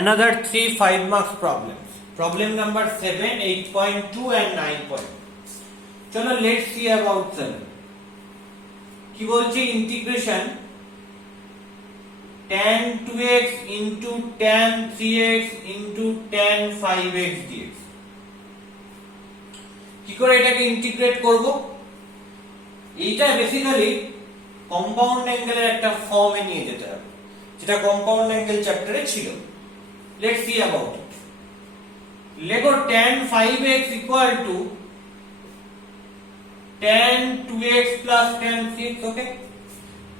another 3 5 marks problems. Problem number 7, 8.2 and 9. চলো let's see about 7. কি বলছে integration tan 2x into tan 3x into tan 5x dx কি করে এটাকে integrate করব? এইটা বেসিক্যালি কম্পাউন্ড অ্যাঙ্গেলের একটা ফর্মে নিয়ে যেতে হবে, যেটা কম্পাউন্ড অ্যাঙ্গেল চ্যাপ্টারে ছিল। Let's see about it. Lego tan 5x equal to tan 2x plus tan 3x, okay?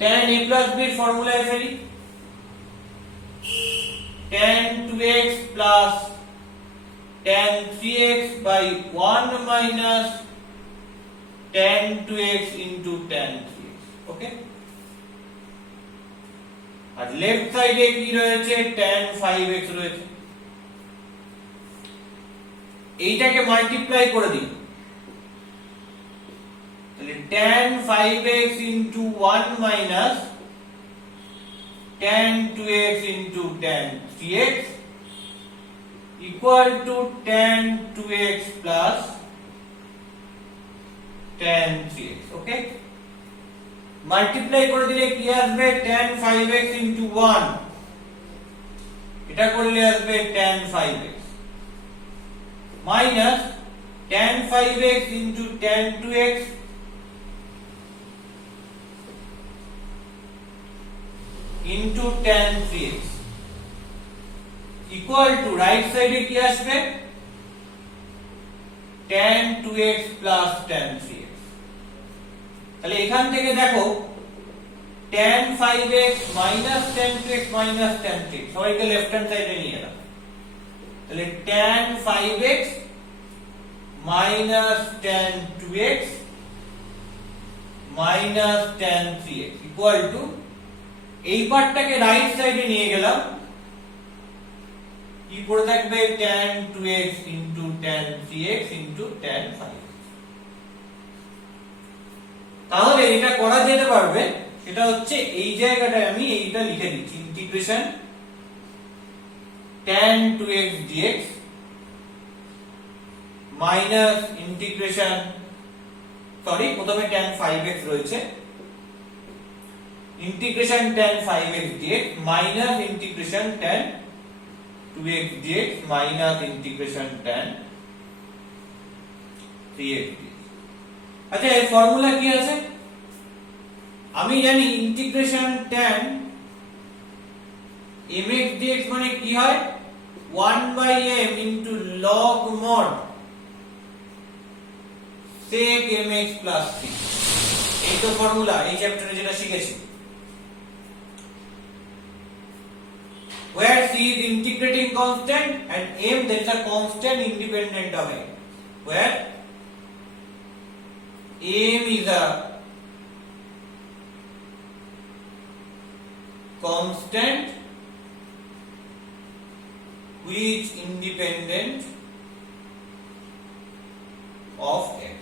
tan a plus b formula ফেলি, tan 2x plus tan 3x by 1 minus tan 2x into tan 3x, okay? R left সাইডে কি রয়েছে? tan 5x রয়েছে। এইটাকে multiply করে দিই, তাহলে tan 5x into 1 minus tan 2x into tan 3x equal to tan 2x plus tan 3x, okay? Multiply করে দিলে কি আসবে? tan 5x into 1, এটা করলে আসবে tan 5x minus tan 5x into tan 2x into tan 3x equal to right side এ কি আসবে? tan 2x plus tan 3x। তাহলে এখান থেকে দেখো tan 5x minus tan 2x minus tan 3x সবাইকে লেফট হ্যান্ড সাইডে নিয়ে এলাম। তাহলে tan 5x minus tan 2x minus tan 3x equal to এই পার্টটাকে রাইট সাইডে নিয়ে গেলাম, কি পড়ে থাকবে? tan 2x into tan 3x into tan 5x। তাহলে এটা করা যেতে পারবে, সেটা হচ্ছে এই জায়গাটায় আমি এইটা লিখে দিচ্ছি, integration tan 2x dx minus integration, sorry প্রথমে tan 5x রয়েছে, integration tan 5x dx minus integration tan 2x dx minus integration tan 3x dx। আচ্ছা এর ফর্মুলা কি আছে? আমি জানি ইন্টিগ্রেশন tan mx dx মানে কি হয়? 1/m into log mod sec mx plus c। এই তো ফর্মুলা, এই চ্যাপ্টারে যেটা শিখেছি। Where c is integrating constant and m there is a constant independent of m. Where m is a constant which independent of x.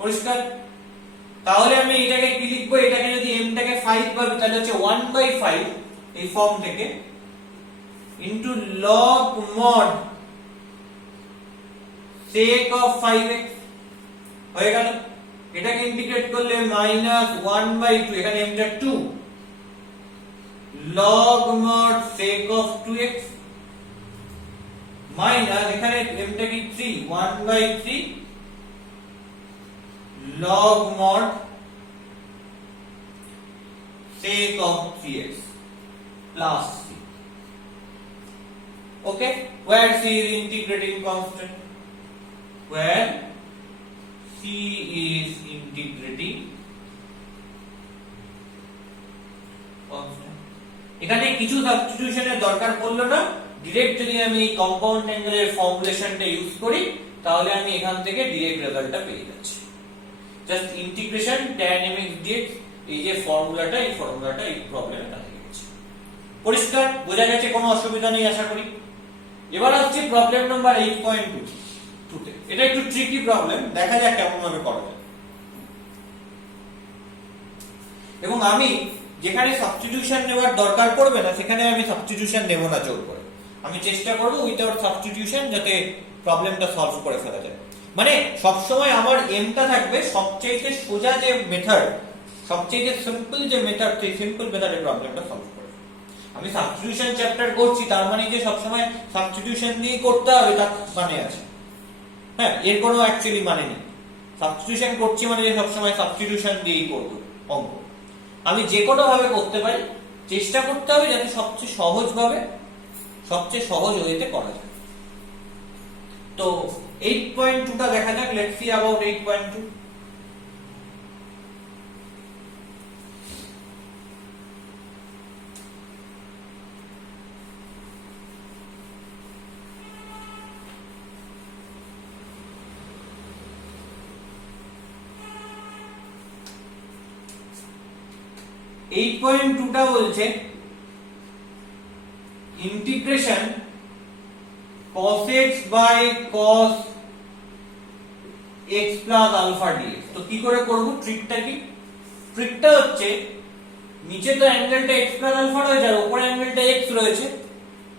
পরিষ্কার? তাহলে আমি এটাকে কি লিখবো? এটাকে যদি m টাকে 5 ভাবে, তাহলে হচ্ছে 1/5 এই ফর্ম থেকে into log mod sec of 5x হয়ে গেল। এটাকে ইন্টিগ্রেট করলে মাইনাস 1/2, এখানে m টা 2, log mod sec of 2x minus এখানে m টা কি 3, 1/3 log mod sec of 3x plus c, okay? Where c is integrating constant, where c is integrating constant। এখানে কিছু সাবস্টিটিউশনের দরকার পড়লো না, ডাইরেক্ট যদি আমি কম্পাউন্ড অ্যাঙ্গেলের ফর্মুলেশনটা ইউজ করি তাহলে আমি এখান থেকে ডাইরেক্ট রেজাল্টটা পেয়ে যাচ্ছি। Just integration tan mx dx, এই যে ফর্মুলাটা, এই ফর্মুলাটা এই প্রবলেমে দাঁড়িয়ে গেছে। পরিষ্কার? বোঝা গেছে? কোনো অসুবিধা নেই আশা করি। এবার আসছে প্রবলেম নাম্বার 8.2 তে। এটা একটু ট্রিকি প্রবলেম, দেখা যাক কেমন ভাবে করা যায়। এবং আমি যেখানে সাবস্টিটিউশন নেওয়ার দরকার পড়বে না সেখানে আমি সাবস্টিটিউশন নেব না জোর করে, আমি চেষ্টা করব উইদাউট সাবস্টিটিউশন যাতে প্রবলেমটা সলভ করে ফেলা যায়। মানে সবসময় আমার এমটা থাকবে সবচেয়ে সোজা যে মেথড, সবচেয়ে সিম্পল যে মেথড, সেই সিম্পল মেথডে প্রবলেমটা সলভ করে। আমি সাবস্টিটিউশন চ্যাপ্টার করছি তার মানে যে সবসময় সাবস্টিটিউশন দিয়ে করতে হবে তার মানে আছে, হ্যাঁ, এর কোনো অ্যাকচুয়ালি মানে নেই। সাবস্টিটিউশন করছি মানে যে সবসময় সাবস্টিটিউশন দিয়েই করবো অঙ্ক। আমি যে কোনো ভাবে করতে পারি, চেষ্টা করতে হবে যাতে সবচেয়ে সহজ ভাবে, সবচেয়ে সহজ ওয়েতে করা যায়। তো 8.2টা দেখা যাক, let's see about 8.2। Eight point টুটা বলছে integration cos x by cos x plus alpha dx। তো কি করে করব, ট্রিকটা কি? ট্রিকটা হচ্ছে নিচে তো অ্যাঙ্গেলটা x plus alpha রয়েছে আর উপরে অ্যাঙ্গেলটা x রয়েছে,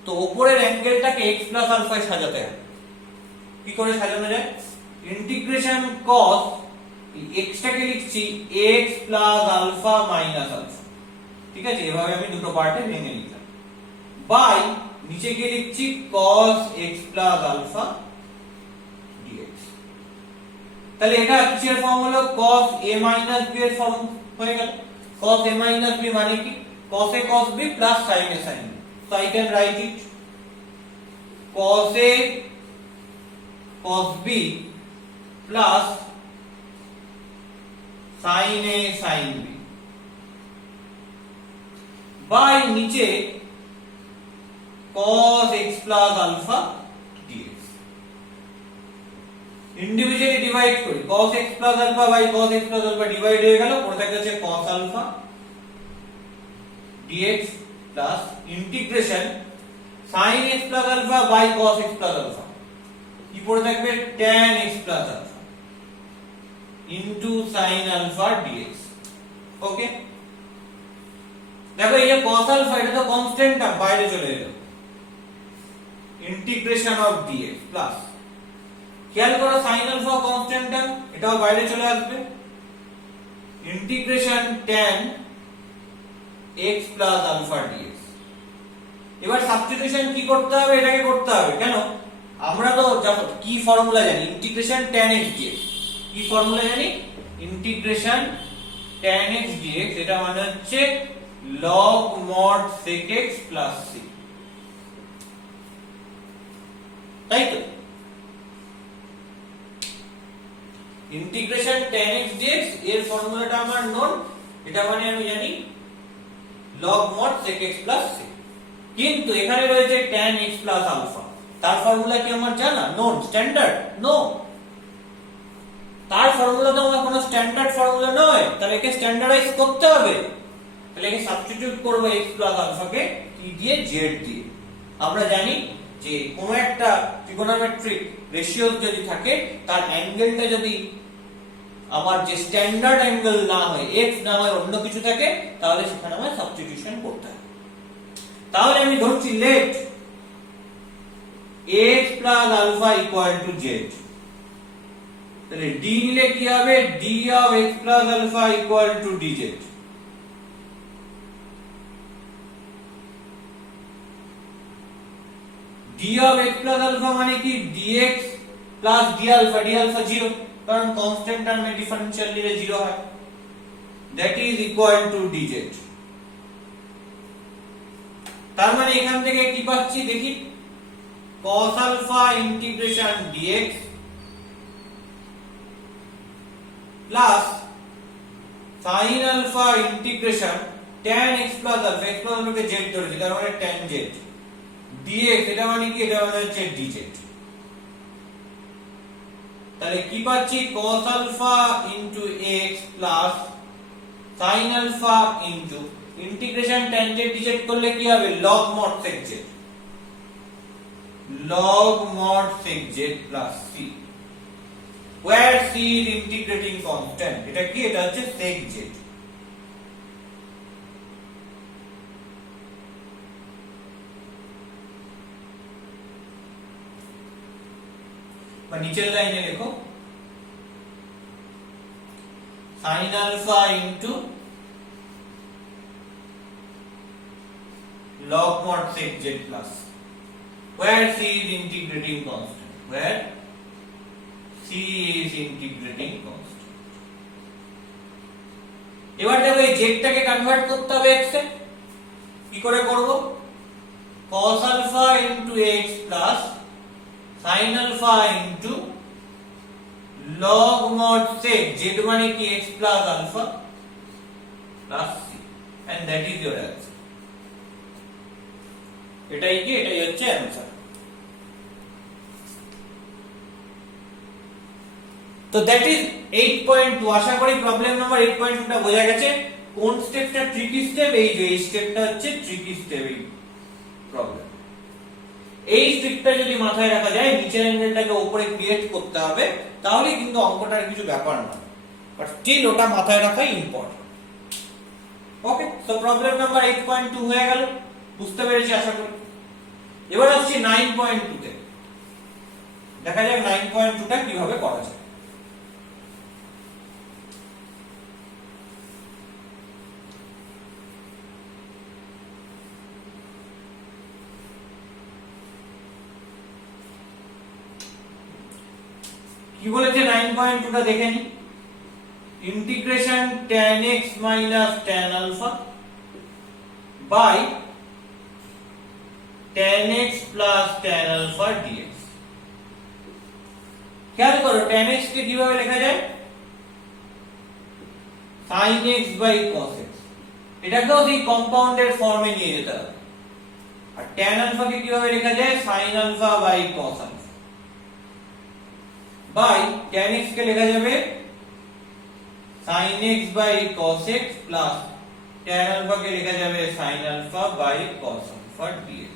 তো উপরের অ্যাঙ্গেলটাকে x plus alpha এ সাজাতে হবে। কি করে সাজানো যায়? ইন্টিগ্রেশন cos x টাকে লিখছি x plus alpha minus alpha, ঠিক আছে, এভাবে আমি দুটো পার্টে ভেঙে নিলাম, বাই নিচে গিয়ে লিখছি cos x plus alpha dx। তাহলে এটা কিসের ফর্ম হলো? cos a minus b এর ফর্ম হয়ে গেল। cos a minus b মানে কি? cos a cos b plus sin a sin b। So I can write it cos a cos b plus sin a sin b by নিচে cos x plus alpha dx। Individually divide করি, cos x plus alpha by cos x plus alpha divide হয়ে গেল, পড়ে থাকছে cos alpha dx plus integration sin x plus alpha by cos x plus alpha, কি পড়ে থাকবে tan x plus alpha into sin alpha dx। ওকে, দেখো এই যে cos alpha এটা তো কনস্ট্যান্ট টার্ম, বাইরে চলে এলো, ইন্টিগ্রেশন অফ dx প্লাস, খেয়াল করো sin alpha কনস্ট্যান্ট টার্ম, এটাও বাইরে চলে আসবে, integration tan x plus alpha dx। এবার সাবস্টিটিউশন কি করতে হবে? এটাকে করতে হবে, কেন? আমরা তো কি ফর্মুলা জানি, ইন্টিগ্রেশন tan x dx। কি ফর্মুলা জানি? ইন্টিগ্রেশন tan x dx, এটা মানে হচ্ছে log mod sec x plus c, তাই তো? ইন্টিগ্রেশন tan x dx এর ফর্মুলাটা আমার নোন, এটা মানে আমি জানি log mod sec x plus c। কিন্তু এখানে রয়েছে tan x plus alpha, তার ফর্মুলা কি আমার জানা? Known, standard? নো, তার ফর্মুলা তো আমার কোনো স্ট্যান্ডার্ড ফর্মুলা নয়, তাহলে একে স্ট্যান্ডার্ডাইজ করতে হবে। তাহলে একে সাবস্টিটিউট করব x plus alpha কে কি দিয়ে? z দিয়ে। আমরা জানি যে কোনো একটা ট্রিগোনোমেট্রিক রেশিও যদি থাকে, তার অ্যাঙ্গেলটা যদি আমার যে স্ট্যান্ডার্ড অ্যাঙ্গেল না হয়, x না হয় অন্য কিছু থাকে, তাহলে সেখানে আমায় সাবস্টিটিউশন করতে হবে। তাহলে আমি ধরছি late x plus alpha equal to z, তাহলে d নিলে কি হবে? d of x plus alpha equal to dz। d of x plus alpha মানে কি? dx plus d alpha, d alpha 0, কারণ কনস্ট্যান্ট টার্মে ডিফারেনশিয়াল নিলে 0 হয়, that is equal to dz। তার মানে এখান থেকে কি পাচ্ছি দেখি, cos alpha integration dx plus sin alpha integration tan x plus alpha, x plus alpha কে z ধরেছি তার মানে tan z dx, এটা মানে কি? এটা মানে হচ্ছে dz। তাহলে কি পাচ্ছি? cos alpha into x plus sin alpha into integration tan z dz করলে কি হবে? log mod sec z, log mod sec z plus c, where c is integrating constant। এটা কি? এটা হচ্ছে sec z। নিচের লাইনে লেখো sin alpha into log mod sec z plus where c is integrating constant, where c is integrating constant. এবার দেখো এই z টাকে কনভার্ট করতে হবে x এ। কি করে করব? cos alpha into x plus sin alpha into log mod sec z মানে কি x plus alpha plus c, and that is your answer. এটাই হচ্ছে অ্যানসার। তো দ্যাট ইজ 8.2। আশা করি প্রবলেম নাম্বার 8.2 টা বোঝা গেছে। কোন স্টেপটা ট্রিকি স্টেপ? এই যে এই স্টেপটা হচ্ছে ট্রিকি স্টেপ এই প্রবলেম। এই স্টেপটা যদি মাথায় রাখা যায়, নিচের অ্যাঙ্গেলটাকে উপরে ক্রিয়েট করতে হবে, তাহলে কিন্তু অঙ্কটার কিছু ব্যাপার না, বাট স্টিল ওটা মাথায় রাখা ইম্পর্টেন্ট। ওকে, সো প্রবলেম নাম্বার 8.2 হয়ে গেল, বুঝতে পেরেছি আশা করি। এবার আসছি 9.2 তে। দেখা যাক 9.2 টা কিভাবে করা যায়। কি বলেছে 9.2 টা দেখে নি। Integration tan x minus tan alpha by tan x plus tan alpha dx। খেয়াল করো tan x কে কিভাবে লেখা যায়? sin x by cos x। এটাকেও সেই কম্পাউন্ডের ফর্মে নিয়ে যেতে হবে। আর tan alpha কে কিভাবে লেখা যায়? sin alpha by cos alpha by tan x কে লেখা যাবে sin x by cos x plus tan alpha কে লেখা যাবে sin alpha by cos alpha dx।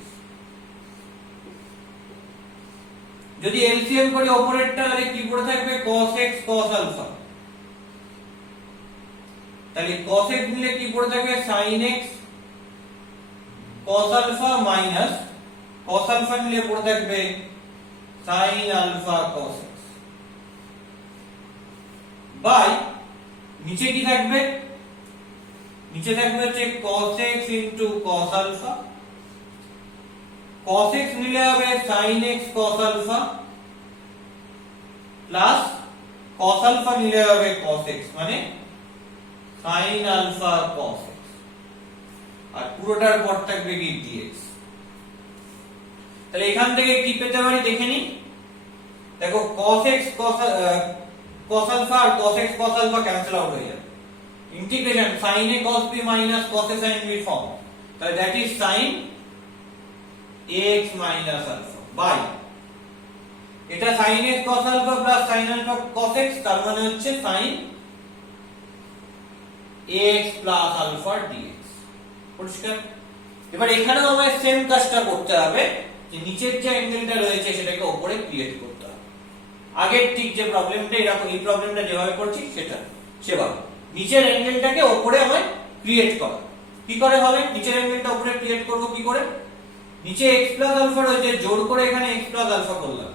যদি এলসিএম করি অপারেটরটা, তাহলে কি পড়ে থাকবে? cos x cos alpha। তাহলে cos x নিলে কি পড়ে থাকবে? sin x cos alpha minus cos alpha নিলে পড়ে থাকবে sin alpha cos x by নিচে কি থাকবে? নিচে থাকবে হচ্ছে cos x into cos alpha। cos x নিলে হবে sin x cos alpha plus cos alpha নিলে হবে cos x মানে sin alpha cos x, আর পুরোটার পর থাকবে কি dx। তাহলে এখান থেকে কি পেতে পারি দেখে নি। দেখো cos x cos alpha আর cos x cos alpha cancel out হয়ে যাবে। Integration sin a cos b minus cos a sin b form, তাহলে that is sin ax minus alpha by এটা sin x cos alpha plus sin alpha cos x, তার মানে হচ্ছে sin ax plus alpha dx। পরিষ্কার? এবার এখানেও আমাদের same কাজটা করতে হবে, যে নিচের যে অ্যাঙ্গেলটা রয়েছে সেটাকে উপরে ক্রিয়েট করতে হবে। আগের ঠিক যে প্রবলেমটা, এরকম এই প্রবলেমটা যেভাবে করছি সেভাবে নিচের অ্যাঙ্গেলটাকে উপরে আমায় ক্রিয়েট করা। কি করে হবে? নিচের অ্যাঙ্গেলটা উপরে ক্রিয়েট করব কি করে? নিচে x প্লাস আলফা রয়েছে, জোর করে এখানে x প্লাস আলফা করলাম।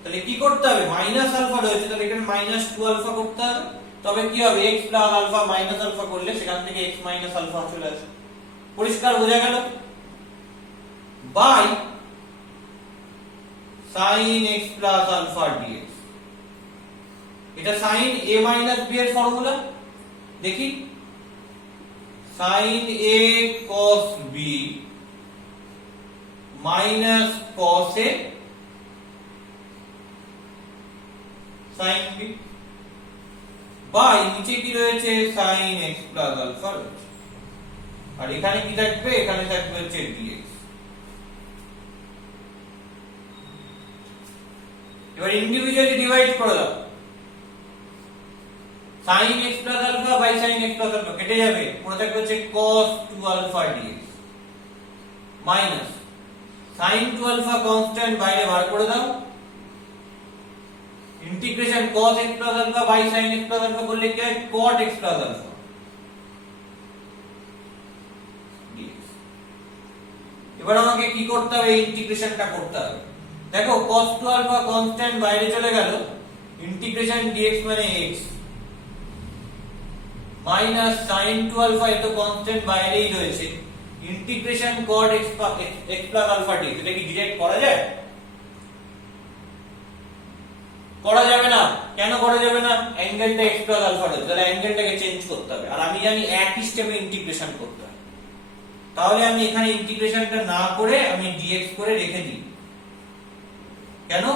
তাহলে কি করতে হবে? মাইনাস আলফা রয়েছে, তাহলে এখানে মাইনাস 2 আলফা করতে হবে। তবে কি হবে? x plus alpha minus alpha করলে সেখান থেকে x মাইনাস আলফা চলে আসবে। পরিষ্কার বোঝা গেল? By sin x plus alpha dx। এটা sin a minus b এর ফর্মুলা দেখি। sin a cos b minus cos a sin b by নিচে কি রয়েছে? sin x plus alpha রয়েছে, আর এখানে কি থাকবে? এখানে থাকবে হচ্ছে dx। এবার ইন্ডিভিজুয়ালি ডিভাইড করে দাও। sin x plus alpha by sin x plus alpha কেটে যাবে, পুরো থাকবে হচ্ছে cos 2 alpha dx minus sin 2 alpha constant বাইরে বার করে দাও। Integration cos x plus alpha by sin x plus alpha করলে কি হয়? cot x plus alpha dx। এবার আমাকে কি করতে হবে? ইন্টিগ্রেশনটা করতে হবে। দেখো cos 2 আলফা কনস্ট্যান্ট বাইরে চলে গেল, ইন্টিগ্রেশন dx মানে x মাইনাস sin 2 আলফা এত কনস্ট্যান্ট বাইরেই রয়েছে, integration cot x plus alpha dx। এটা কি ডিরেক্ট করা যায়? করা যাবে না। কেন করা যাবে না? অ্যাঙ্গেলটা x প্লাস আলফা রয়েছে, তাহলে অ্যাঙ্গেলটাকে চেঞ্জ করতে হবে, আর আমি জানি একই স্টেপে ইন্টিগ্রেশন করতে হবে। তাহলে আমি এখানে ইন্টিগ্রেশনটা না করে আমি dx করে রেখে দিই। কেন?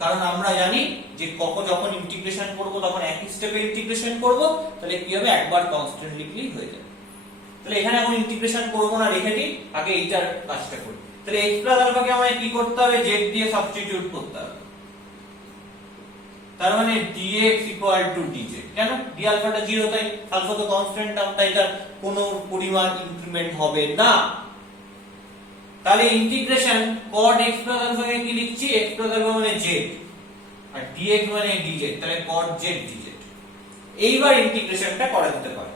কারণ আমরা জানি যে যখন ইন্টিগ্রেশন করব তখন একই স্টেপে ইন্টিগ্রেশন করব, তাহলে কি হবে, একবার কনস্ট্যান্ট লিখলেই হয়ে যাবে। তাহলে এখানে এখন ইন্টিগ্রেশন করব না, রেখে দিই, আগে এইটার কাজটা করি। তাহলে x প্লাস আলফাকে আমায় কি করতে হবে, z দিয়ে সাবস্টিটিউট করতে হবে। তার মানে dx dz। কেন? d আলফাটা 0, তাই আলফা তো কনস্ট্যান্ট টার্ম, তাই তার কোনো পরিমাণ ইনক্রিমেন্ট হবে না। তাহলে integration cot x plus alpha কে কি লিখছি, x প্লাস আলফা মানে z আর dx মানে dz, তাহলে cot z dz। এইবার ইন্টিগ্রেশনটা করা যেতে পারে।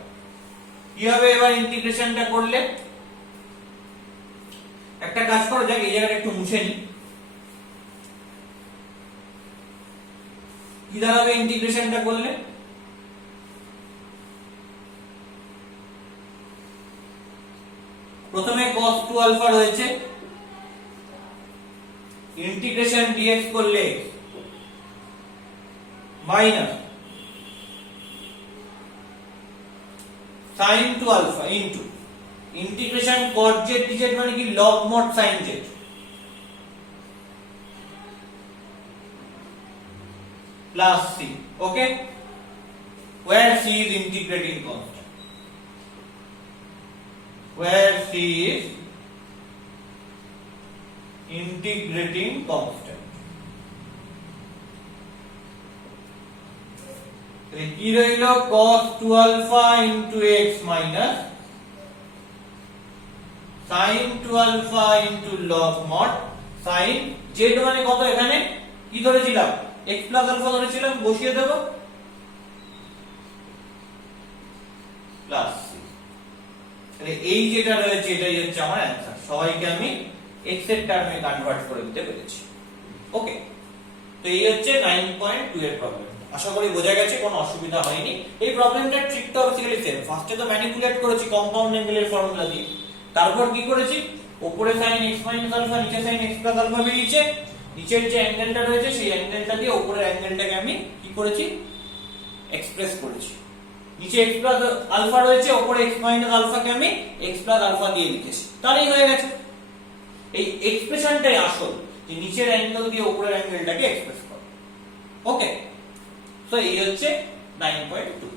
কি হবে এবার ইন্টিগ্রেশনটা করলে? একটা কাজ করো, যাক এই জায়গাটা একটু মুছে নি। কি দাঁড়াবে ইন্টিগ্রেশনটা করলে? প্রথমে cos 2 আলফা রয়েছে, ইন্টিগ্রেশন dx করলে minus sin 2 alpha into integration cot z dz মানে কি log mod sin z plus c, okay, where c is integrating constant, where c is integrating constant। কি রইল, cos 2 alpha into x minus sin 2 alpha into log mod sin z মানে কত, এখানে কি ধরেছিলাম, x plus alpha ধরেছিলাম, বসিয়ে দেব plus c। তাহলে এই যেটা রয়েছে এটাই হচ্ছে আমার অ্যানসার। সবাইকে আমি x এর টার্মে কনভার্ট করে দিতে পেরেছি। ওকে, তো এই হচ্ছে 9.2 এর প্রবলেম। আশা করি বোঝা গেছে, কোনো অসুবিধা হয়নি। এই প্রবলেমটার ট্রিকটা বেসিক্যালি সেম। ফার্স্টে তো ম্যানিপুলেট করেছি কম্পাউন্ড অ্যাঙ্গেলের ফর্মুলা দিয়ে, তারপর কি করেছি, উপরে sin x মাইনাস আলফা, নিচে sin x প্লাস আলফা বেরিয়েছে, নিচের যে অ্যাঙ্গেলটা রয়েছে সেই অ্যাঙ্গেলটা দিয়ে উপরের অ্যাঙ্গেলটাকে আমি কি করেছি, এক্সপ্রেস করেছি। নিচে x প্লাস আলফা রয়েছে, উপরে x মাইনাস আলফাকে আমি x প্লাস আলফা দিয়ে লিখেছি, তাহলেই হয়ে গেছে। এই এক্সপ্রেশনটাই আসল, যে নিচের অ্যাঙ্গেল দিয়ে উপরের অ্যাঙ্গেলটাকে এক্সপ্রেস করা। ওকে, তো এই হচ্ছে 9.2।